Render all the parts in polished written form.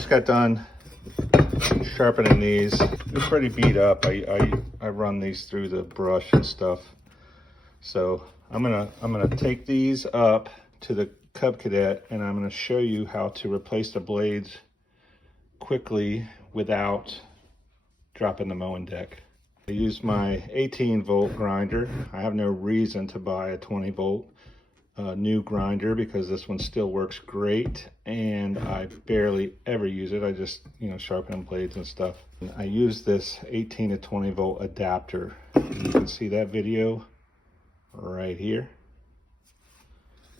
just got done sharpening these. They're pretty beat up. I run these through the brush and stuff. So I'm gonna take these up to the Cadet, and I'm gonna show you how to replace the blades quickly without dropping the mowing deck. I use my 18-volt grinder. I have no reason to buy a 20-volt new grinder because this one still works great, and I barely ever use it. I just, sharpen blades and stuff. I use this 18 to 20 volt adapter. You can see that video right here.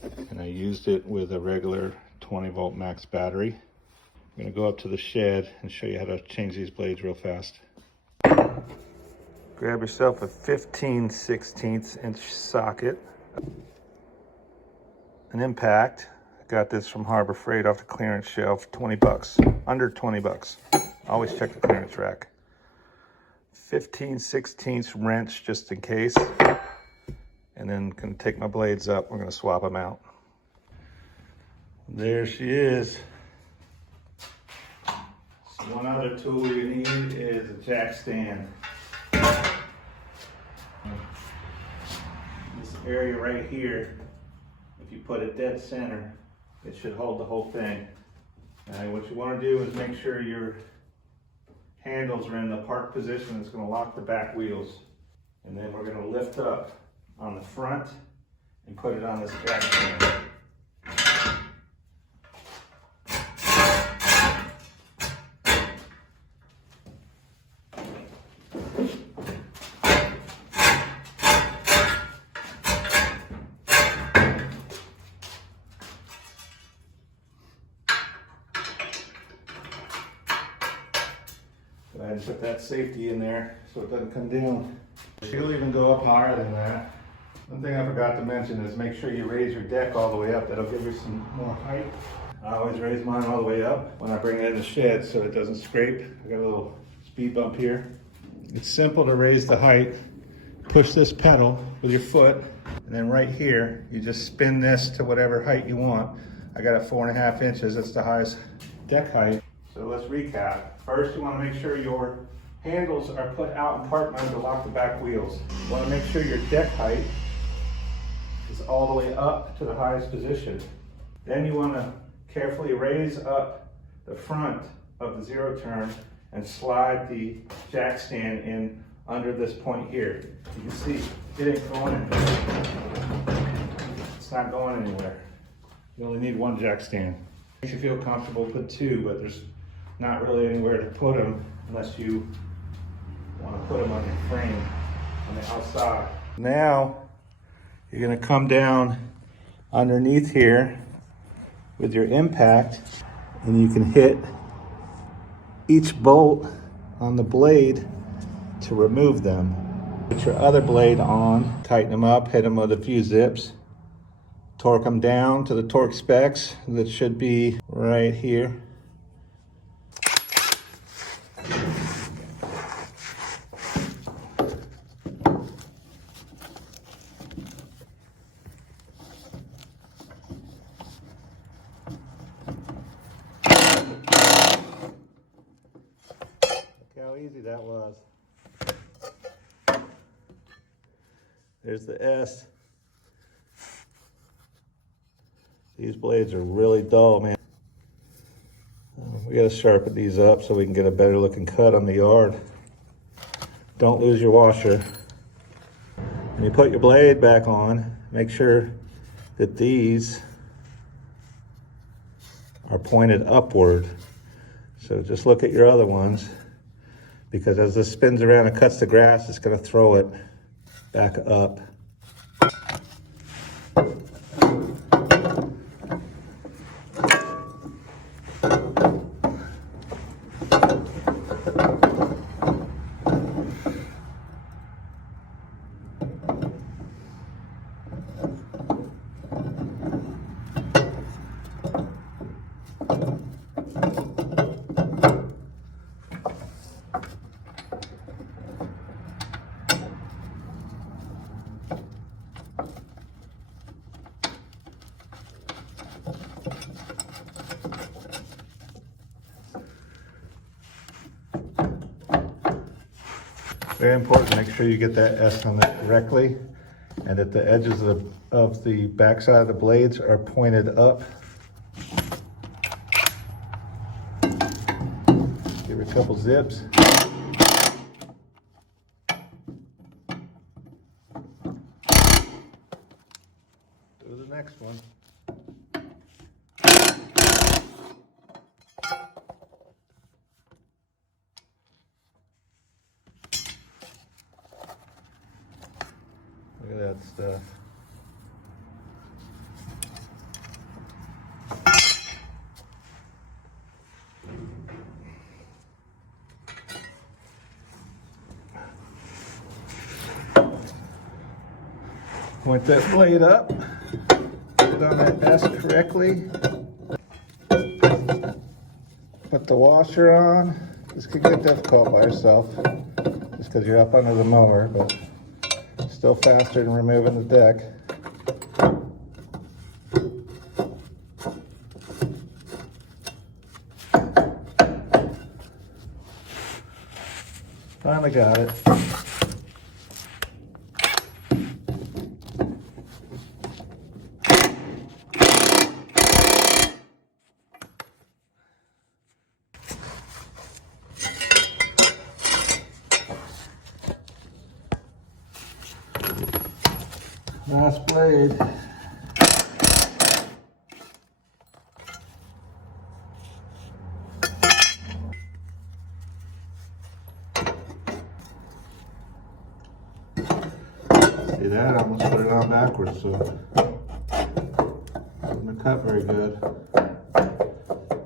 And I used it with a regular 20 volt max battery. I'm gonna go up to the shed and show you how to change these blades real fast. Grab yourself a 15/16 inch socket. An impact. Got this from Harbor Freight off the clearance shelf, 20 bucks, under 20 bucks. Always check the clearance rack. 15/16 wrench just in case. And then gonna take my blades up. We're gonna swap them out. There she is. So one other tool you need is a jack stand. This area right here, if you put it dead center, it should hold the whole thing. And what you want to do is make sure your handles are in the park position. It's going to lock the back wheels. And then we're going to lift up on the front and put it on this jack stand. Go ahead and put that safety in there so it doesn't come down. She'll even go up higher than that. One thing I forgot to mention is make sure you raise your deck all the way up. That'll give you some more height. I always raise mine all the way up when I bring it in the shed so it doesn't scrape. I got a little speed bump here. It's simple to raise the height. Push this pedal with your foot, and then right here, you just spin this to whatever height you want. I got it 4.5 inches. That's the highest deck height. So let's recap. First, you want to make sure your handles are put out in park mode to lock the back wheels. You want to make sure your deck height is all the way up to the highest position. Then you want to carefully raise up the front of the zero turn and slide the jack stand in under this point here. You can see it ain't going anywhere. It's not going anywhere. You only need one jack stand. Makes you feel comfortable, put two, but there's not really anywhere to put them unless you want to put them on your frame on the outside. Now you're going to come down underneath here with your impact, and you can hit each bolt on the blade to remove them. Put your other blade on, tighten them up, hit them with a few zips, torque them down to the torque specs that should be right here. Look how easy that was. There's the S. These blades are really dull, man. We gotta sharpen these up so we can get a better looking cut on the yard. Don't lose your washer. When you put your blade back on, make sure that these are pointed upward. So just look at your other ones, because as this spins around and cuts the grass, it's gonna throw it back up. Very important, make sure you get that estimate correctly and that the edges of the backside of the blades are pointed up. Give it a couple zips. Do the next one. Look at that stuff. Point that blade up, put on that S correctly, put the washer on. This could get difficult by yourself, just because you're up under the mower, but still faster than removing the deck. Finally got it. Last blade. See that? I almost put it on backwards, so it wouldn't cut very good.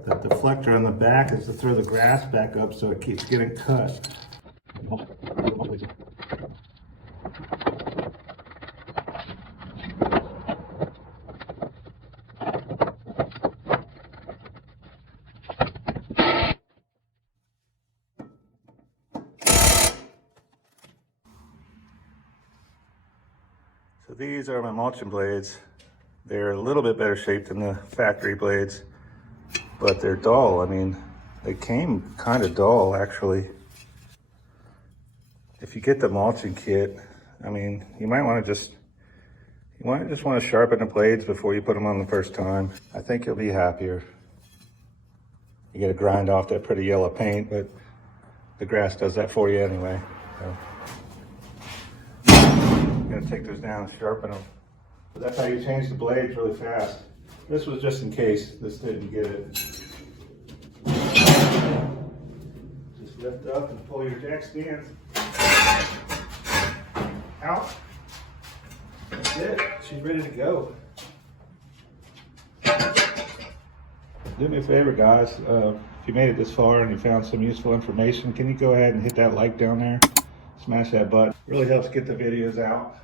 The deflector on the back is to throw the grass back up so it keeps getting cut. So these are my mulching blades. They're a little bit better shape than the factory blades, but they're dull. I mean, they came kind of dull actually. If you get the mulching kit, I mean, you might want to just want to sharpen the blades before you put them on the first time. I think you'll be happier. You got to grind off that pretty yellow paint, but the grass does that for you anyway. So. Gonna take those down and sharpen them. But that's how you change the blades really fast. This was just in case this didn't get it. Just lift up and pull your deck stands out. That's it. She's ready to go. Do me a favor, guys. If you made it this far and you found some useful information, can you go ahead and hit that like down there? Smash that button. Really helps get the videos out.